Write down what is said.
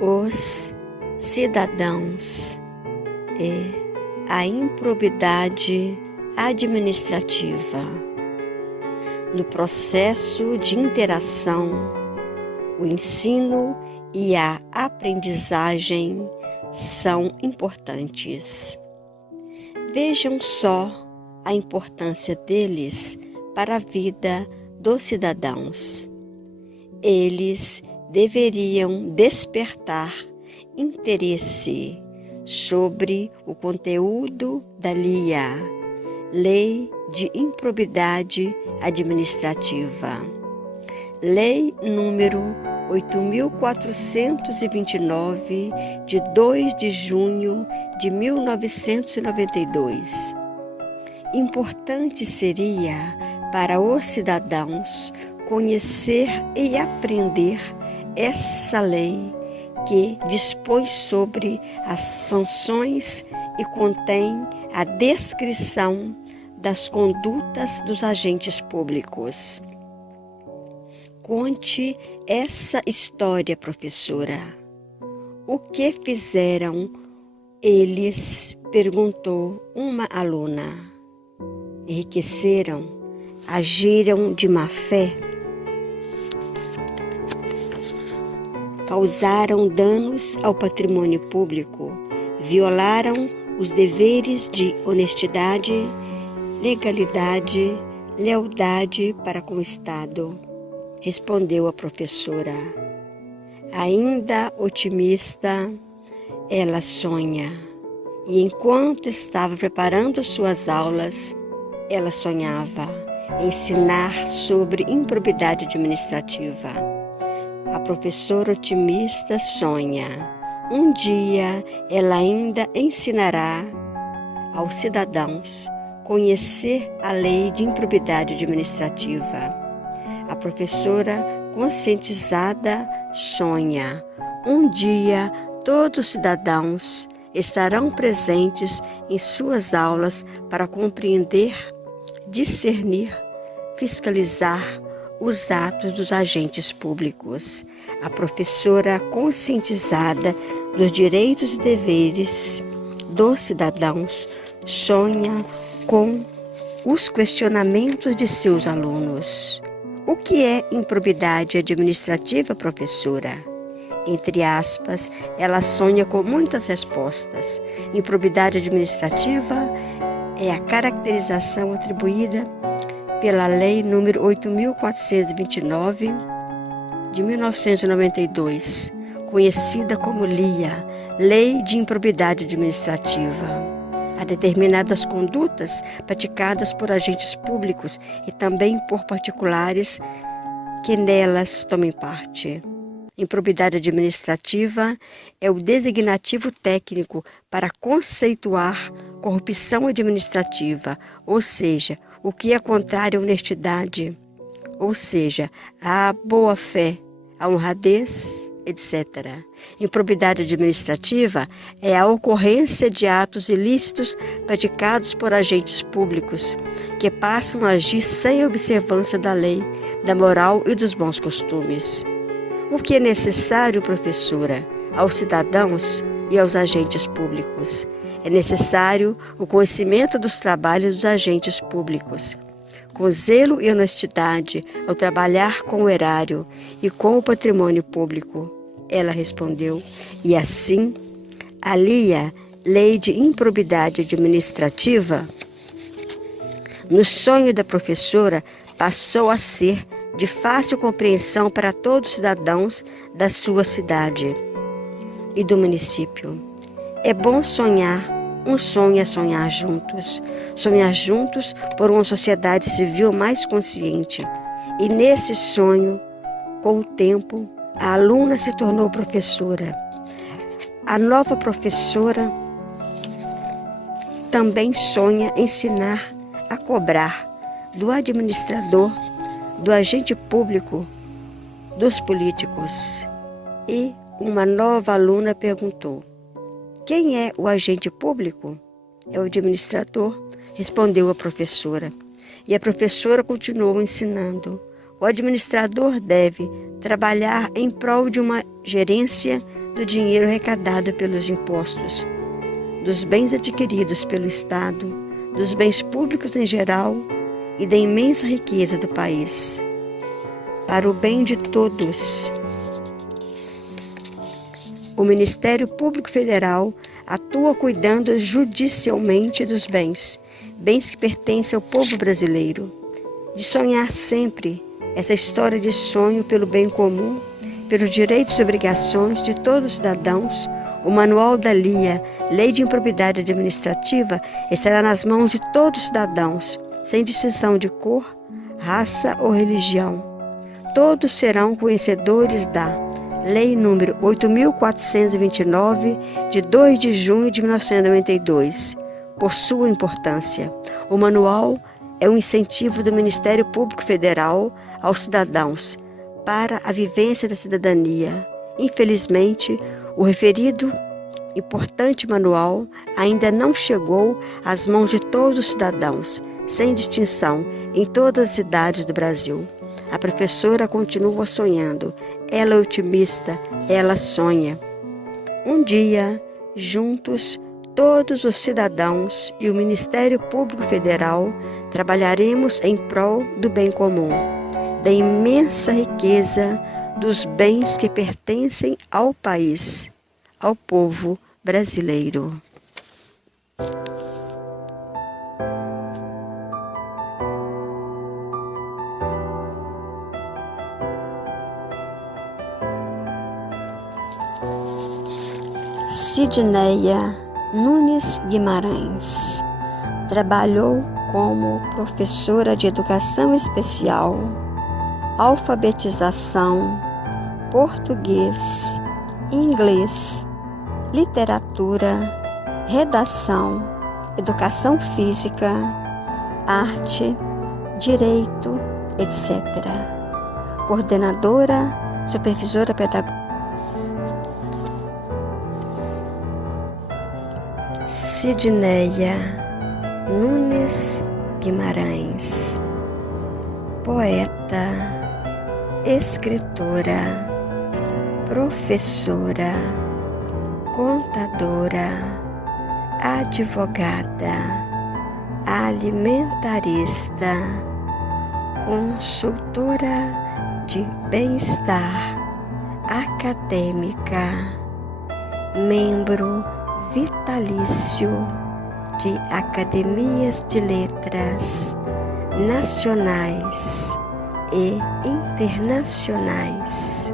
Os cidadãos e a improbidade administrativa. No processo de interação, o ensino e a aprendizagem são importantes. Vejam só a importância deles para a vida dos cidadãos. Eles deveriam despertar interesse sobre o conteúdo da LIA, Lei de Improbidade Administrativa. Lei número 8.429, de 2 de junho de 1992. Importante seria para os cidadãos conhecer e aprender essa lei que dispõe sobre as sanções e contém a descrição das condutas dos agentes públicos. Conte essa história, professora. O que fizeram eles? Perguntou uma aluna. Enriqueceram? Agiram de má fé? Causaram danos ao patrimônio público? Violaram os deveres de honestidade, legalidade, lealdade para com o Estado? Respondeu a professora. Ainda otimista, ela sonha. E enquanto estava preparando suas aulas, ela sonhava ensinar sobre improbidade administrativa. A professora otimista sonha. Um dia ela ainda ensinará aos cidadãos conhecer a lei de improbidade administrativa. A professora conscientizada sonha. Um dia todos os cidadãos estarão presentes em suas aulas para compreender, discernir, fiscalizar os atos dos agentes públicos. A professora conscientizada dos direitos e deveres dos cidadãos sonha com os questionamentos de seus alunos. O que é improbidade administrativa, professora? Entre aspas, ela sonha com muitas respostas. Improbidade administrativa é a caracterização atribuída pela Lei número 8.429, de 1992, conhecida como LIA, Lei de Improbidade Administrativa, a determinadas condutas praticadas por agentes públicos e também por particulares que nelas tomem parte. Improbidade administrativa é o designativo técnico para conceituar corrupção administrativa, ou seja, o que é contrário à honestidade, ou seja, à boa-fé, à honradez, etc. Improbidade administrativa é a ocorrência de atos ilícitos praticados por agentes públicos que passam a agir sem observância da lei, da moral e dos bons costumes. O que é necessário, professora, aos cidadãos e aos agentes públicos? É necessário o conhecimento dos trabalhos dos agentes públicos. Com zelo e honestidade, ao trabalhar com o erário e com o patrimônio público, ela respondeu. E assim, a LIA, Lei de Improbidade Administrativa, no sonho da professora, passou a ser de fácil compreensão para todos os cidadãos da sua cidade e do município. É bom sonhar, um sonho é sonhar juntos por uma sociedade civil mais consciente. E nesse sonho, com o tempo, a aluna se tornou professora. A nova professora também sonha ensinar a cobrar do administrador, do agente público, dos políticos. E uma nova aluna perguntou: quem é o agente público? É o administrador, respondeu a professora. E a professora continuou ensinando. O administrador deve trabalhar em prol de uma gerência do dinheiro arrecadado pelos impostos, dos bens adquiridos pelo Estado, dos bens públicos em geral e da imensa riqueza do país, para o bem de todos. O Ministério Público Federal atua cuidando judicialmente dos bens que pertencem ao povo brasileiro. De sonhar sempre essa história de sonho pelo bem comum, pelos direitos e obrigações de todos os cidadãos, o Manual da LIA, Lei de Improbidade Administrativa, estará nas mãos de todos os cidadãos, sem distinção de cor, raça ou religião. Todos serão conhecedores da Lei número 8.429, de 2 de junho de 1992, por sua importância. O manual é um incentivo do Ministério Público Federal aos cidadãos para a vivência da cidadania. Infelizmente, o referido importante manual ainda não chegou às mãos de todos os cidadãos, sem distinção, em todas as cidades do Brasil. A professora continua sonhando. Ela é otimista, ela sonha. Um dia, juntos, todos os cidadãos e o Ministério Público Federal trabalharemos em prol do bem comum, da imensa riqueza dos bens que pertencem ao país, ao povo brasileiro. Sidneia Nunes Guimarães trabalhou como professora de educação especial, alfabetização, português, inglês, literatura, redação, educação física, arte, direito, etc. Coordenadora, supervisora pedagógica. Sidneia Nunes Guimarães, poeta, escritora, professora, contadora, advogada, alimentarista, consultora de bem-estar, acadêmica, membro vitalício de academias de letras nacionais e internacionais.